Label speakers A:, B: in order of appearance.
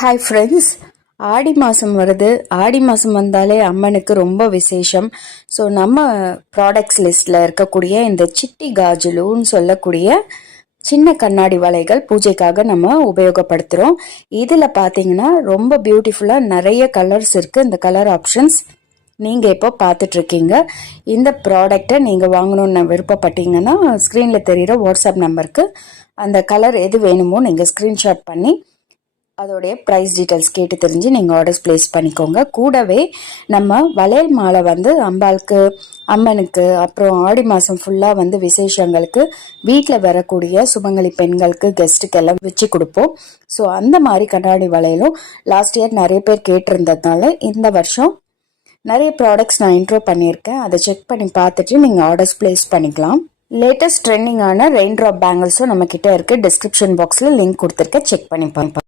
A: Hi friends ஆடி மாதம் வருது. ஆடி மாதம் வந்தாலே அம்மனுக்கு ரொம்ப விசேஷம். ஸோ நம்ம ப்ராடக்ட்ஸ் லிஸ்ட்டில் இருக்கக்கூடிய இந்த சிட்டி காஜுலுன்னு சொல்லக்கூடிய சின்ன கண்ணாடி வலைகள் பூஜைக்காக நம்ம உபயோகப்படுத்துகிறோம் இதில் பார்த்தீங்கன்னா ரொம்ப பியூட்டிஃபுல்லாக நிறைய கலர்ஸ் இருக்குது இந்த கலர் ஆப்ஷன்ஸ் நீங்கள் இப்போ பார்த்துட்ருக்கீங்க. இந்த ப்ராடக்டை நீங்கள் வாங்கணுன்னு விருப்பப்பட்டீங்கன்னா ஸ்க்ரீனில் தெரிகிற வாட்ஸ்அப் நம்பருக்கு அந்த கலர் எது வேணுமோ நீங்கள் ஸ்க்ரீன்ஷாட் பண்ணி அதோடைய ப்ரைஸ் டீட்டெயில்ஸ் கேட்டு தெரிஞ்சு நீங்கள் ஆர்டர்ஸ் ப்ளேஸ் பண்ணிக்கோங்க. கூடவே நம்ம வளையல் மாலை வந்து அம்பாளுக்கு அம்மனுக்கு அப்புறம் ஆடி மாதம் ஃபுல்லாக வந்து விசேஷங்களுக்கு வீட்டில் வரக்கூடிய சுமங்கலி பெண்களுக்கு கெஸ்ட்டுக்கு எல்லாம் வச்சு கொடுப்போம். ஸோ அந்த மாதிரி கண்ணாடி வளையலும் லாஸ்ட் இயர் நிறைய பேர் கேட்டிருந்ததுனால இந்த வருஷம் நிறைய ப்ராடக்ட்ஸ் நான் இன்ட்ரோ பண்ணியிருக்கேன். அதை செக் பண்ணி பார்த்துட்டு நீங்கள் ஆர்டர்ஸ் ப்ளேஸ் பண்ணிக்கலாம். லேட்டஸ்ட் ட்ரெண்டிங்கான ரெயின் ட்ராப் பேங்கிள்ஸும் நம்ம கிட்ட இருக்கு. டிஸ்கிரிப்ஷன் பாக்ஸில் லிங்க் கொடுத்துருக்கேன். செக் பண்ணி பார்ப்போம்